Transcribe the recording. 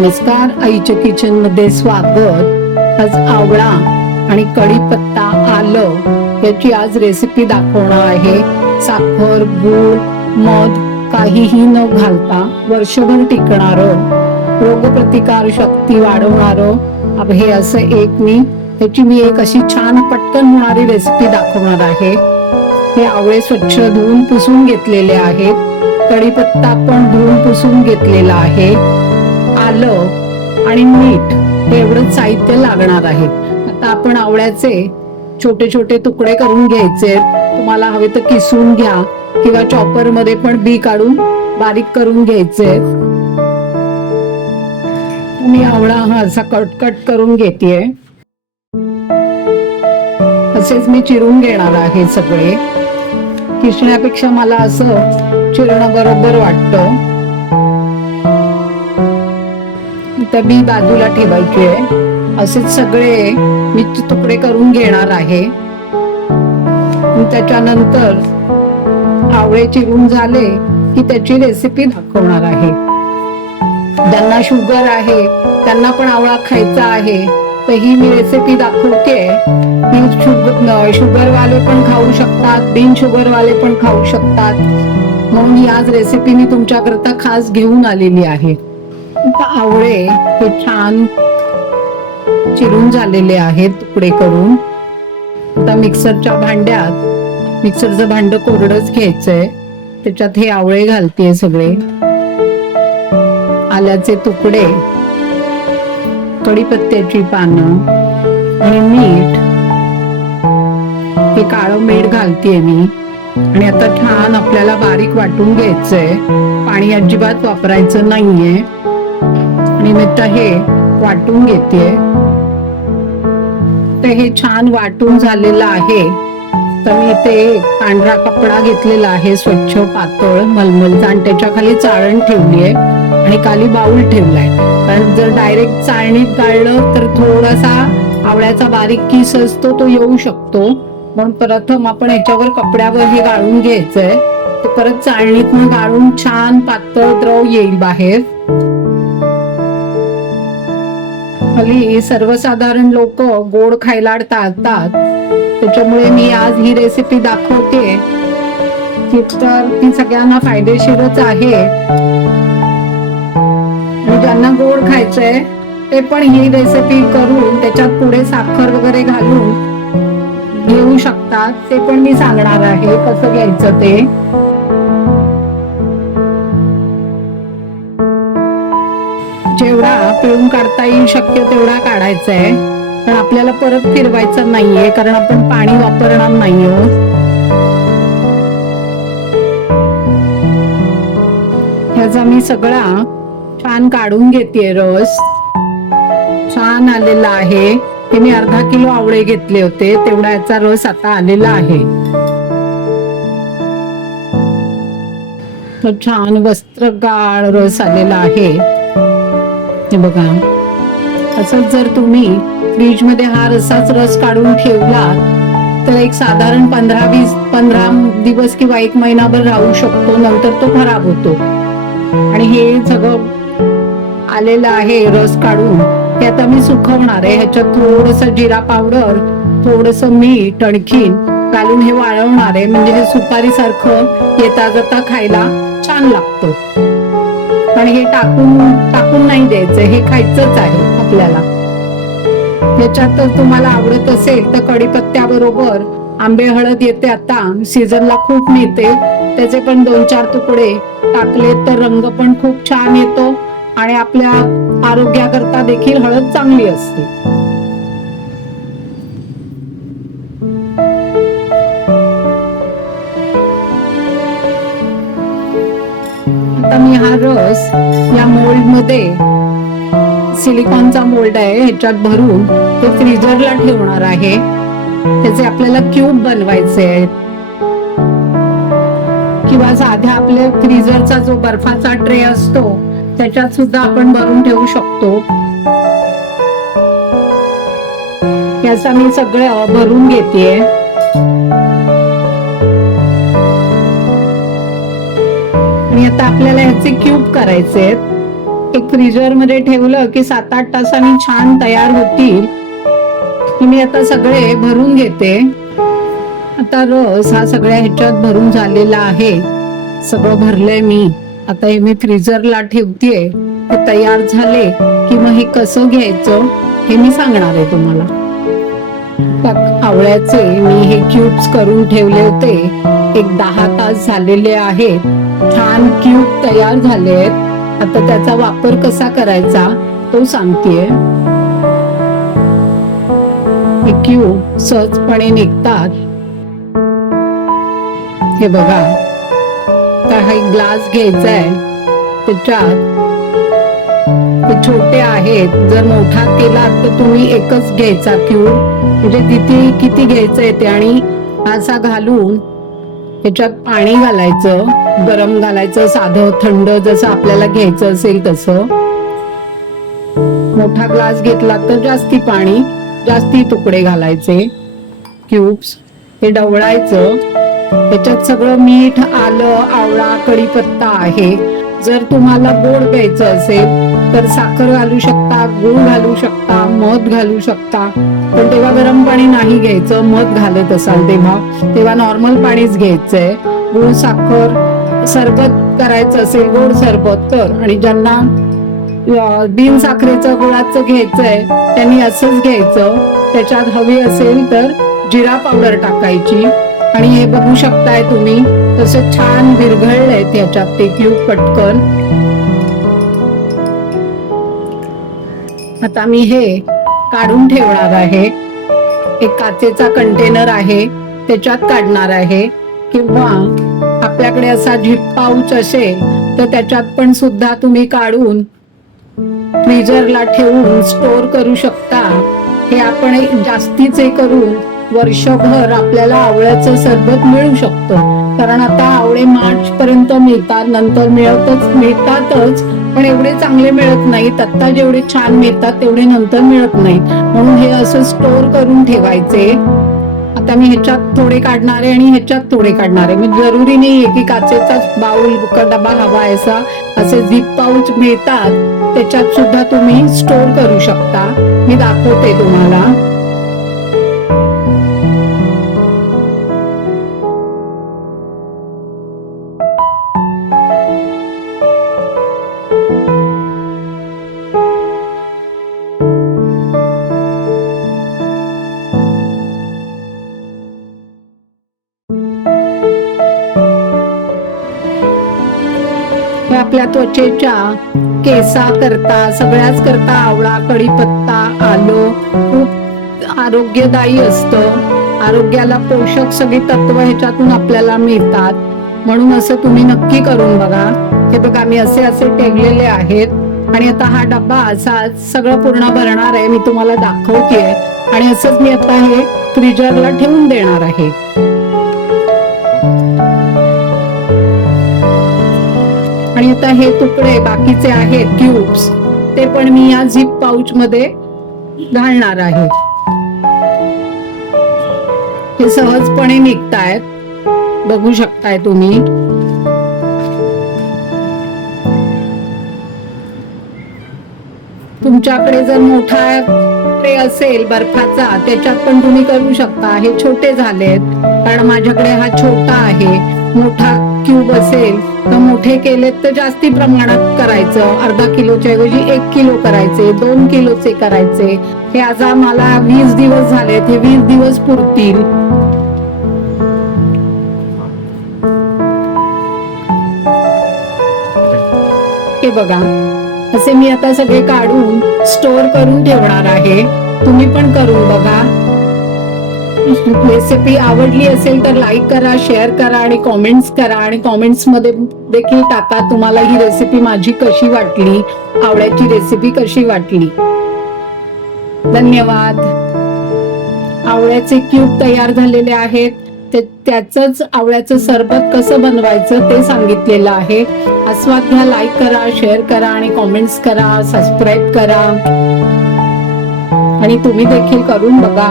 नमस्कार, आईच्या किचन मध्ये स्वागत. आज आवळा आणि कढीपत्ता आलं याची आज रेसिपी दाखवणार आहे. साखर, गूळ, मध काहीही न घालता वर्षभर टिकणारं, रोगप्रतिकार शक्ती वाढवणारं हे असं त्याची मी एक अशी छान पटकन होणारी रेसिपी दाखवणार आहे. हे आवळे स्वच्छ धुवून पुसून घेतलेले आहेत. कढीपत्ता पण धुवून पुसून घेतलेला आहे. आलं आणि मीठ हे एवढं साहित्य लागणार आहे. आता आपण आवळ्याचे छोटे छोटे तुकडे करून घ्यायचे. तुम्हाला हवे तर किसून घ्या किंवा चॉपर मध्ये पण बी काढून बारीक करून घ्यायचे. मी आवळा असा कट करून घेतेय. असेच मी चिरून घेणार आहे. सगळे किसण्यापेक्षा मला असं चिरणं बरोबर वाटतं. तर बी बाजूला ठेवायची आहे. असेच सगळे मी तुकडे करून घेणार आहे. त्याच्यानंतर आवळे चिरून झाले की त्याची रेसिपी दाखवणार आहे. ज्यांना शुगर आहे त्यांना पण आवळा खायचा आहे तर ही मी रेसिपी दाखवते. शुगर वाले पण खाऊ शकतात, बिन शुगर वाले पण खाऊ शकतात. म्हणून ही आज रेसिपी मी तुमच्याकरता खास घेऊन आलेली आहे. आवळे हे छान चिरून झालेले आहेत तुकडे करून. आता मिक्सरच्या भांड्यात, मिक्सरचं भांड कोरडच घ्यायचंय. त्याच्यात हे आवळे घालतेय सगळे. आल्याचे तुकडे, कढीपत्त्याची पानं आणि मीठ, हे काळं मीठ घालतेय मी. आणि आता छान आपल्याला बारीक वाटून घ्यायचंय. पाणी अजिबात वापरायचं नाहीये. आणि मी आता हे वाटून घेते. तर हे छान वाटून झालेलं आहे. तर मी इथे पांढरा कपडा घेतलेला आहे, स्वच्छ पातळ मलमलचा, आणि त्याच्या खाली चाळण ठेवली आहे आणि खाली बाऊल ठेवलाय. कारण जर डायरेक्ट चाळणीत गाळलं तर थोडासा आवळ्याचा बारीक किस असतो, तो येऊ शकतो. म्हणून प्रथम आपण याच्यावर कपड्यावर हे गाळून घ्यायचंय. ते परत चाळणीतून गाळून छान पातळ द्रव येईल बाहेर. हल्ली सर्वसाधारण लोक गोड खायला टाळतात. त्याच्यामुळे मी आज ही रेसिपी दाखवते की तर ती सगळ्यांना फायदेशीरच आहे. आणि ज्यांना गोड खायचंय ते पण ही रेसिपी करून त्याच्यात पुढे साखर वगैरे घालून घेऊ शकतात. ते पण मी सांगणार आहे कसं घ्यायचं ते. जेवढा पिळून काढता येईल शक्य तेवढा काढायचा आहे. पण आपल्याला परत फिरवायचं नाहीये कारण आपण पाणी वापरणार नाही आहोत. ह्याचा मी सगळा छान काढून घेतेय. रस छान आलेला आहे. हे मी अर्धा किलो आवळे घेतले होते, तेवढा याचा रस आता आलेला आहे. तर छान वस्त्रगाळ रस आलेला आहे. हे बघा, असंच जर तुम्ही फ्रीज मध्ये हा असाच रस काढून ठेवला तर एक साधारण 15 दिवस किंवा 1 महिनाभर राहू शकतो. नंतर तो खराब होतो. आणि हे सगळं आलेलं आहे रस काढून. हे आता मी सुकवणार आहे. ह्याच्यात थोडस जिरा पावडर, थोडस मीठ आणखीन घालून हे वाळवणार आहे. म्हणजे हे सुपारी सारखं येता जाता खायला छान लागतं. आणि हे टाकून नाही द्यायचं, हे खायचंच आहे आपल्याला. याच्यात तुम्हाला आवडत असेल तर कढीपत्त्या बरोबर आंबे हळद येते, आता सीझनला खूप मिळते, त्याचे पण 2-4 तुकडे टाकले तर रंग पण खूप छान येतो. आणि आपल्या आरोग्याकरता देखील हळद चांगली असते. आता मी हा रस या मोल्ड मध्ये, सिलिकॉनचा मोल्ड आहे, ह्याच्यात भरून ते फ्रीजरला ठेवणार आहे. त्याचे आपल्याला क्यूब बनवायचे आहेत. किंवा साध्या आपल्या फ्रीजरचा जो बर्फाचा ट्रे असतो त्याच्यात सुद्धा आपण भरून ठेवू शकतो. याचा मी सगळं भरून घेतेय. आणि आता आपल्याला ह्याचे क्यूब करायचे आहेत. एक फ्रीजर मध्ये ठेवलं की 7-8 तासांनी छान तयार होतील. मी आता सगळे भरून घेते. आता रस हा सगळ्या ह्याच्यात भरून झालेला आहे. सगळं भरलंय मी. आता हे मी फ्रीजरला ठेवतेय. ते तयार झाले की मग हे कसं घ्यायचं हे मी सांगणार आहे तुम्हाला. आवळ्याचे मी हे क्यूब्स करून ठेवले होते. एक 10 तास झालेले आहेत. छान क्यूब तयार झालेत. आता त्याचा वापर कसा करायचा तो सांगतेय. हे क्यूब सहजपणे निघतात. हे बघा, काही ग्लास घ्यायचा आहे. त्याच्यात हे छोटे आहेत. जर मोठा केला तर तुम्ही एकच घ्यायचा क्यूब, म्हणजे किती घ्यायचंय ते. आणि असा घालून त्याच्यात पाणी घालायचं. गरम घालायचं, साधं थंड जसं आपल्याला घ्यायचं असेल तसं. मोठा ग्लास घेतला तर जास्ती पाणी, जास्ती तुकडे घालायचे. क्यूब्स हे ढवळायचं. त्याच्यात सगळं मीठ, आलं, आवळा, कढीपत्ता आहे. जर तुम्हाला गोड प्यायचं असेल तर साखर घालू शकता, गूळ घालू शकता, मध घालू शकता. पण तेव्हा गरम पाणी नाही घ्यायचं. मध घालत असाल तेव्हा नॉर्मल पाणीच घ्यायचंय. गूळ, साखर, सरबत करायचं असेल, गोड सरबत तर. आणि ज्यांना बिन साखरेचं गुळाचं घ्यायचंय त्यांनी असंच घ्यायचं. त्याच्यात हवी असेल तर जिरा पावडर टाकायची. आणि हे बघू शकताय तुम्ही तसं छान विरघळलंय त्याच्यात ते क्यूब पटकन. आता मी हे काढून ठेवणार आहे. एक काचेचा कंटेनर आहे त्याच्यात काढणार आहे. किंवा आपल्याकडे असा झिप पाऊच असेल तर त्याच्यात पण सुद्धा तुम्ही काढून फ्रीजरला ठेवून स्टोर करू शकता. हे आपण जास्तीचे करून वर्षभर आपल्याला आवळ्याचं सरबत मिळू शकतं. कारण आता आवळे मार्च पर्यंत मिळतात, नंतर मिळतातच, पण एवढे चांगले मिळत नाहीत. आता जेवढे छान मिळतात तेवढे नंतर मिळत नाहीत. म्हणून हे असं स्टोर करून ठेवायचे. आता मी ह्याच्यात थोडे काढणार आहे आणि ह्याच्यात थोडे काढणार आहे. म्हणजे जरुरी नाहीये की काचेचाच बाउल डबा हवा असा. असे झिप पाऊच मिळतात, त्याच्यात सुद्धा तुम्ही स्टोर करू शकता. मी दाखवते तुम्हाला. आपल्या त्वचेच्या केसा करता, सगळ्याच करता आवळा, कढीपत्ता, आलं खूप आरोग्यदायी असतं. आरोग्याला पोषक सगळी तत्व ह्याच्यातून आपल्याला मिळतात. म्हणून असं तुम्ही नक्की करून बघा. हे बघा मी असे ठेवलेले आहेत. आणि आता हा डब्बा असा सगळं पूर्ण भरणार आहे. मी तुम्हाला दाखवतेय. आणि असंच मी आता हे फ्रीजरला ठेवून देणार आहे. आणि आता हे तुकडे बाकीचे आहेत क्यूब्स, ते पण मी या झिप पाऊच मध्ये घालणार आहे. हे सहजपणे निघतायत, बघू शकताय तुम्ही. तुमच्याकडे जर मोठा ट्रे असेल बर्फाचा त्याच्यात पण तुम्ही करू शकता. हे छोटे झालेत कारण माझ्याकडे हा छोटा आहे. मोठा क्यूब असेल तर मोठे केलेत तर जास्ती प्रमाणात करायचं. अर्धा किलोच्या ऐवजी 1 किलो करायचे, 2 किलोचे करायचे. हे आज मला 20 दिवस झालेत. हे 20 दिवस पुरतील. हे बघा असे मी आता सगळे काढून स्टोर करून ठेवणार आहे. तुम्ही पण करून बघा. रेसिपी आवडली असेल तर लाईक करा, शेअर करा आणि कॉमेंट्स करा. आणि कॉमेंट्स मध्ये देखील टाका तुम्हाला ही रेसिपी माझी कशी वाटली, आवळ्याची रेसिपी कशी वाटली. धन्यवाद. आवळ्याचे क्यूब तयार झालेले आहेत. त्याचंच आवळ्याचं सरबत कसं बनवायचं ते सांगितलेलं आहे. आस्वाद घ्या, लाईक करा, शेअर करा आणि कॉमेंट्स करा, सबस्क्राईब करा. आणि तुम्ही देखील करून बघा.